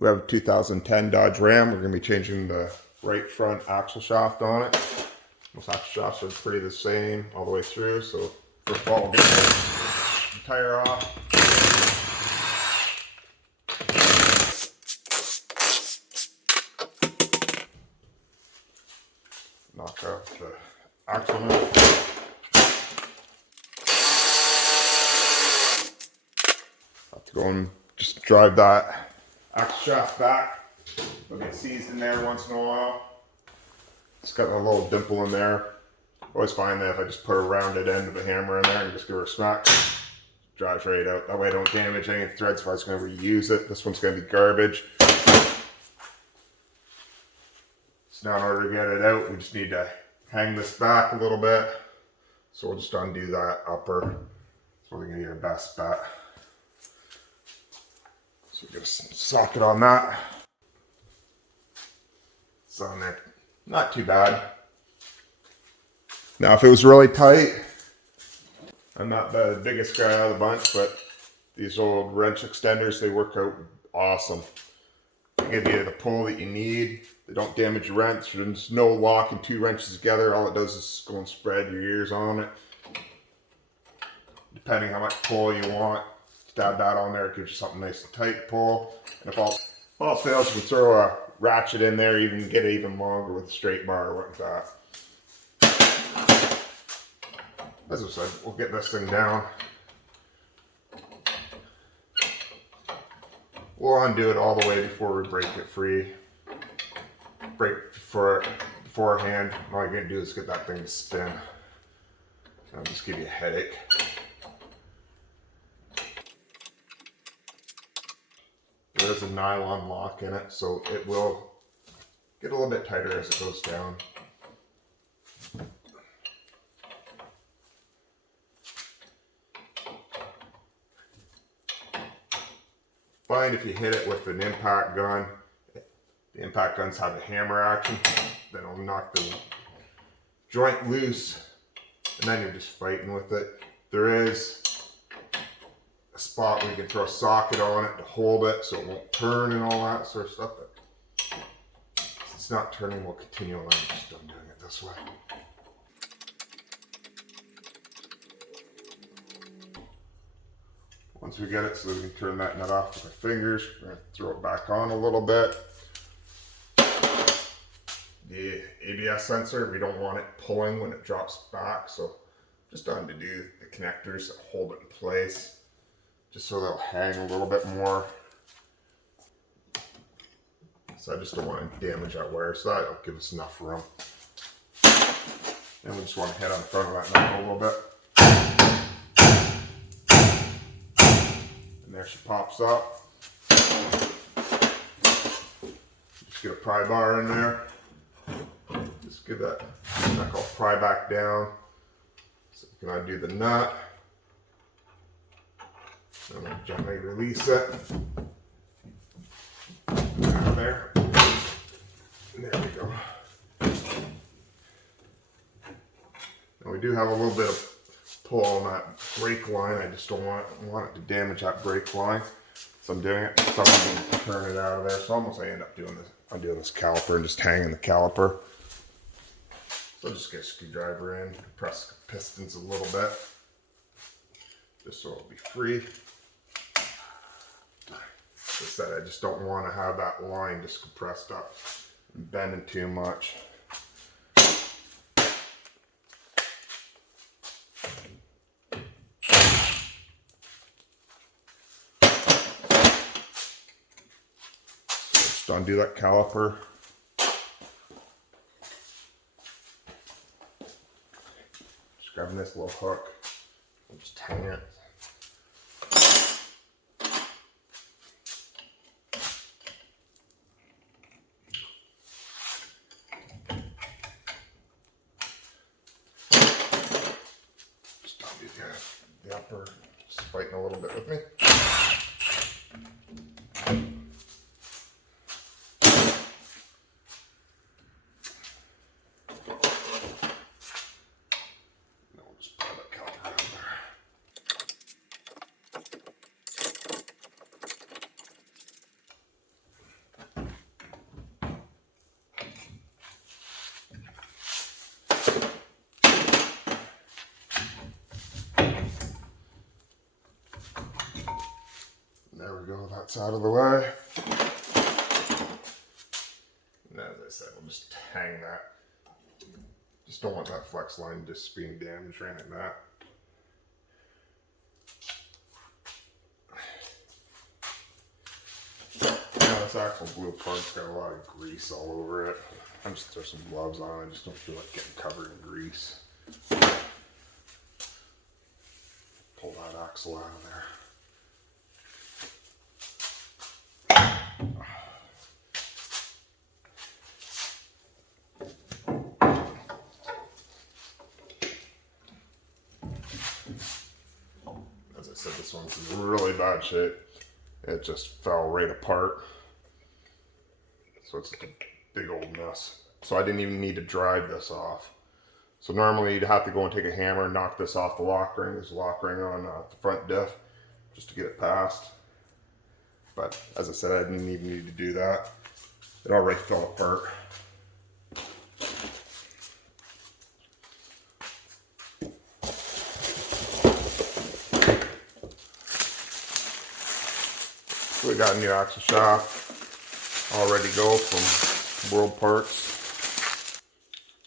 We have a 2010 Dodge Ram. We're going to be changing the right front axle shaft on it. Most axle shafts are pretty the same all the way through. So first of all, we'll get the tire off. Knock out the axle nut. Have to go and just drive that axle shaft back. It'll get seized in there once in a while. It's got a little dimple in there. I always find that if I just put a rounded end of the hammer in there and just give her a smack, it drives right out. That way I don't damage any of the threads if I was going to reuse it. This one's going to be garbage. So now in order to get it out, we just need to hang this back a little bit. So we'll just undo that upper. So we're going to get our best bet. So we get a socket on that. It's on there. Not too bad. Now if it was really tight, I'm not the biggest guy out of the bunch, but these old wrench extenders, they work out awesome. They give you the pull that you need. They don't damage your wrench. There's no locking two wrenches together. All it does is go and spread your ears on it. Depending how much pull you want, stab that on there. It gives you something nice and tight to pull. And if all fails, you can throw a ratchet in there, even get it even longer with a straight bar like that. As I said, we'll get this thing down. We'll undo it all the way before we break it free. Break beforehand. All you're going to do is get that thing to spin. That'll just give you a headache. There's a nylon lock in it, so it will get a little bit tighter as it goes down. Find if you hit it with an impact gun, the impact guns have a hammer action, then it'll knock the joint loose, and then you're just fighting with it. There is a spot where you can throw a socket on it to hold it so it won't turn and all that sort of stuff, but since it's not turning, we'll continue on. I'm just done doing it this way. Once we get it so we can turn that nut off with our fingers, we're going to throw it back on a little bit. The ABS sensor, we don't want it pulling when it drops back, so just undo the connectors that hold it in place, just so they'll hang a little bit more. So I just don't want to damage that wire, so that'll give us enough room. And we just want to hit on the front of that nut a little bit. And there she pops up. Just get a pry bar in there. Just give that knuckle pry back down. So you can undo the nut. And then gently release it. Out of there. And there we go. Now we do have a little bit of pull on that brake line. I just don't want it to damage that brake line. So I'm doing it. So I'm going to turn it out of there. So almost I end up doing this. I'm doing this caliper and just hanging the caliper. So I'll just get a screwdriver in, press the pistons a little bit, just so it'll be free. As I said, I just don't want to have that line just compressed up and bending too much. So just undo that caliper. Grabbing this little hook and just hang it. Just undo the upper, just fighting a little bit with me. nuts out of the way. And as I said, we'll just hang that. Just don't want that flex line just being damaged or anything like that. Now this axle blue part's got a lot of grease all over it. I'm just throw some gloves on. I just don't feel like getting covered in grease. Pull that axle out of there. As I said, this one's in really bad shape. It just fell right apart. So it's a big old mess. So I didn't even need to drive this off. So normally you'd have to go and take a hammer and knock this off the lock ring. There's a lock ring on the front diff just to get it past. But as I said, I didn't even need to do that. It already fell apart. So we got a new axle shaft all ready to go from World Parts.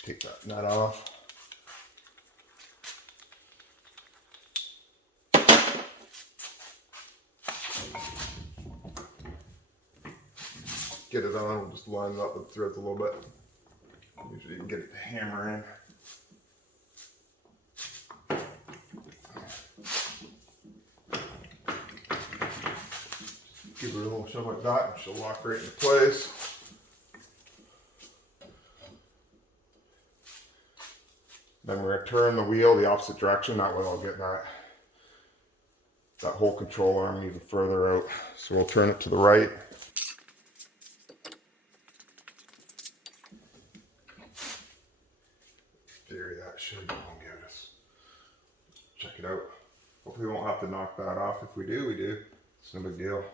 Take that nut off. Get it on, we'll just line it up with the threads a little bit. Usually you can get it to hammer in. Give it a little shove like that and she'll lock right into place. Then we're going to turn the wheel the opposite direction, that way I'll get that whole control arm even further out. So we'll turn it to the right. Theory that should go and get us. Check it out. Hopefully we won't have to knock that off. If we do, we do. It's no big deal.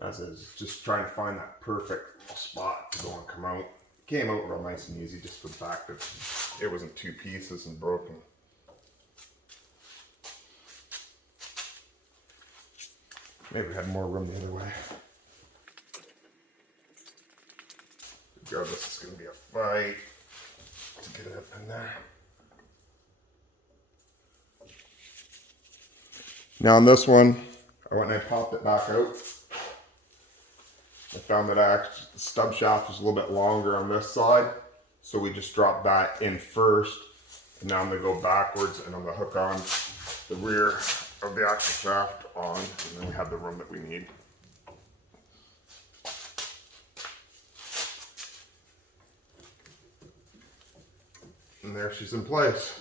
As is, just trying to find that perfect spot to go and come out. It came out real nice and easy just for the fact that it wasn't two pieces and broken. Maybe we had more room the other way. Regardless, it's going to be a fight to get it up in there. Now on this one, I went and I popped it back out. I found that the stub shaft was a little bit longer on this side, so we just dropped that in first, and now I'm going to go backwards and I'm going to hook on the rear of the axle shaft on, and then we have the room that we need. And there she's in place.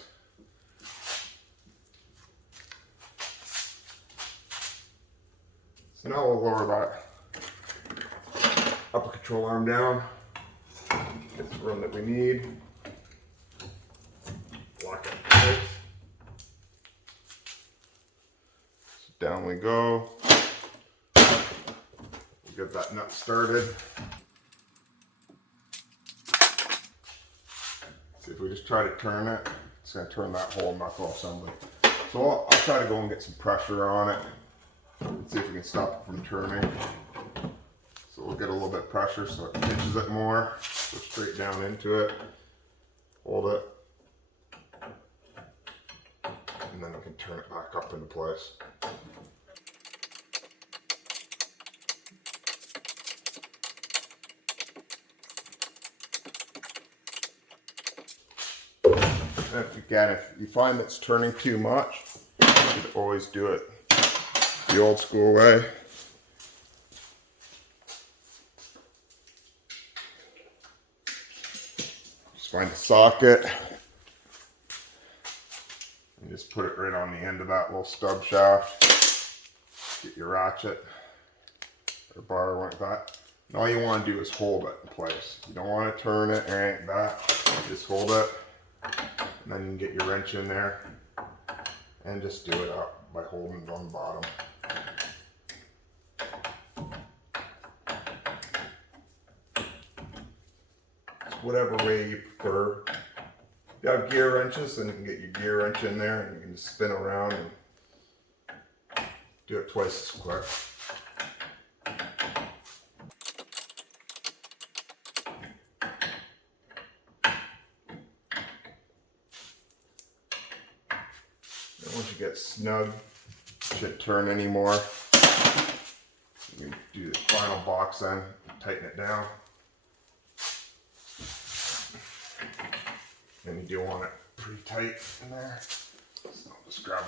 So now we'll lower that upper control arm down, get the room that we need, lock it in place. So down we go. We'll get that nut started. See, if we just try to turn it, it's going to turn that whole knuckle assembly. So I'll try to go and get some pressure on it and see if we can stop it from turning. So we'll get a little bit of pressure so it pinches it more. Go straight down into it, hold it, and then we can turn it back up into place. If you find it's turning too much, you should always do it the old school way. Just find a socket and just put it right on the end of that little stub shaft. Get your ratchet or bar like that. And all you want to do is hold it in place. You don't want to turn it or anything like that. Just hold it. And then you can get your wrench in there and just do it up by holding it on the bottom. whatever way you prefer. If you have gear wrenches, then you can get your gear wrench in there and you can just spin around and do it twice as quick. And once you get snug, it shouldn't turn anymore. You can do the final box then, tighten it down. And you do want it pretty tight in there. So I'll just grab my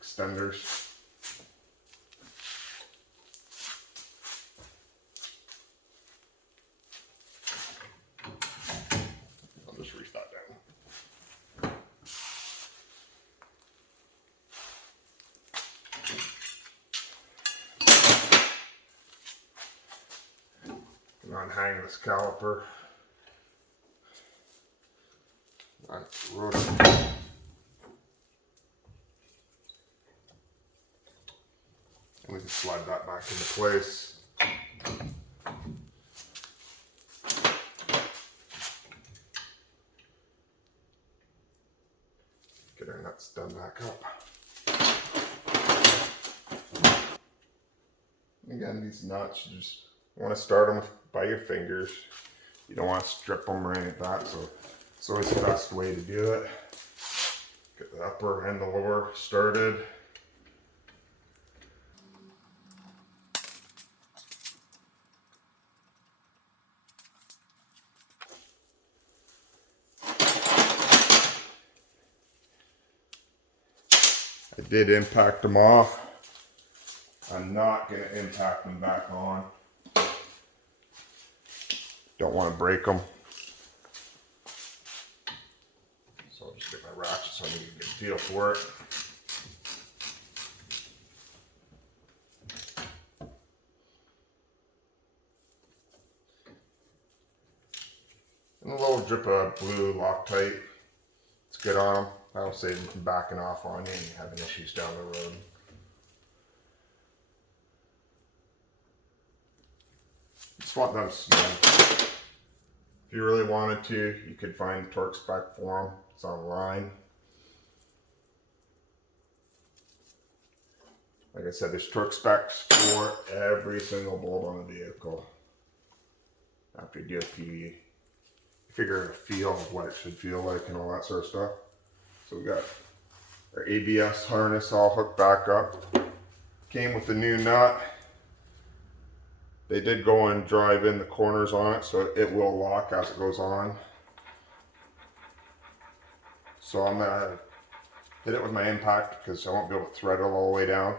extenders. I'll just reef that down. And unhang this caliper. That's the rotor. And we can slide that back into place. Get our nuts done back up. Again, these nuts, you just want to start them by your fingers. You don't want to strip them or anything like that, so it's always the best way to do it. Get the upper and the lower started. I did impact them off. I'm not going to impact them back on. Don't want to break them. So I'll just get my ratchet so I can get a feel for it. And a little drip of blue Loctite. It's good on them. That'll save them from backing off on you and having issues down the road. Just want them snug. If you really wanted to, you could find a torque spec for them. It's online. Like I said, there's torque specs for every single bolt on the vehicle. After you do a few, you figure out a feel of what it should feel like and all that sort of stuff. So we got our ABS harness all hooked back up. Came with the new nut. They did go and drive in the corners on it, so it will lock as it goes on. So I'm gonna hit it with my impact because I won't be able to thread it all the way down.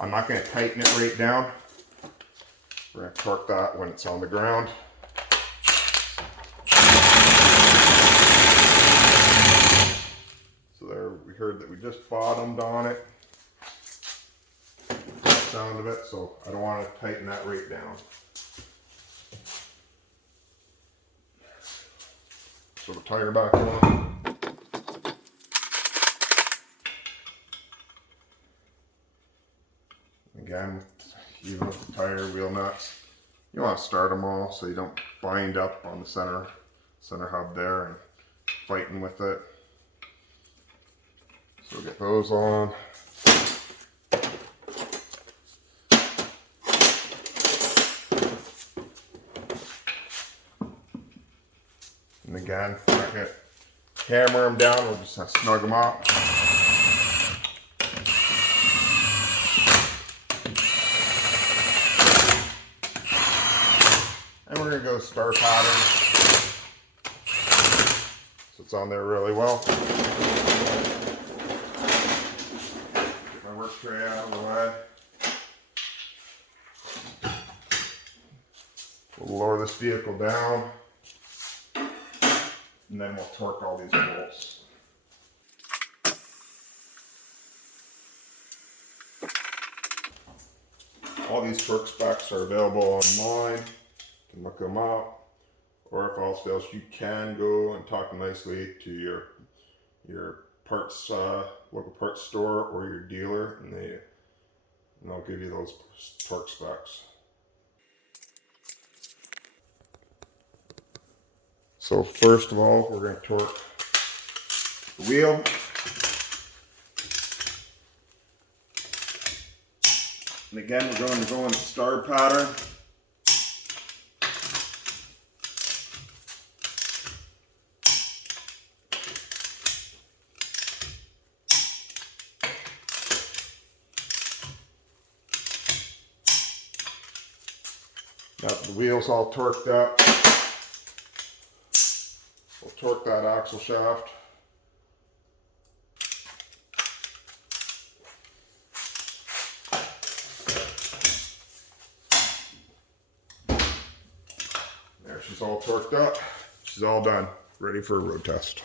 I'm not gonna tighten it right down. We're gonna torque that when it's on the ground. So there, we heard that we just bottomed on it. Sound of it, so I don't want to tighten that right down. So the tire back on. Again, even with the tire wheel nuts, you want to start them all so you don't bind up on the center hub there and fighting with it. So we'll get those on. And again, we're not going to hammer them down, we'll just snug them up. And we're going to go star pattern. So it's on there really well. Get my work tray out of the way. We'll lower this vehicle down. And then we'll torque all these bolts. All these torque specs are available online. You can look them up. Or if all else fails, you can go and talk nicely to your parts, local parts store or your dealer, and they'll give you those torque specs. So first of all, we're going to torque the wheel. And again, we're going to go in the star pattern. Now the wheel's all torqued up. We'll torque that axle shaft. There, she's all torqued up. She's all done, ready for a road test.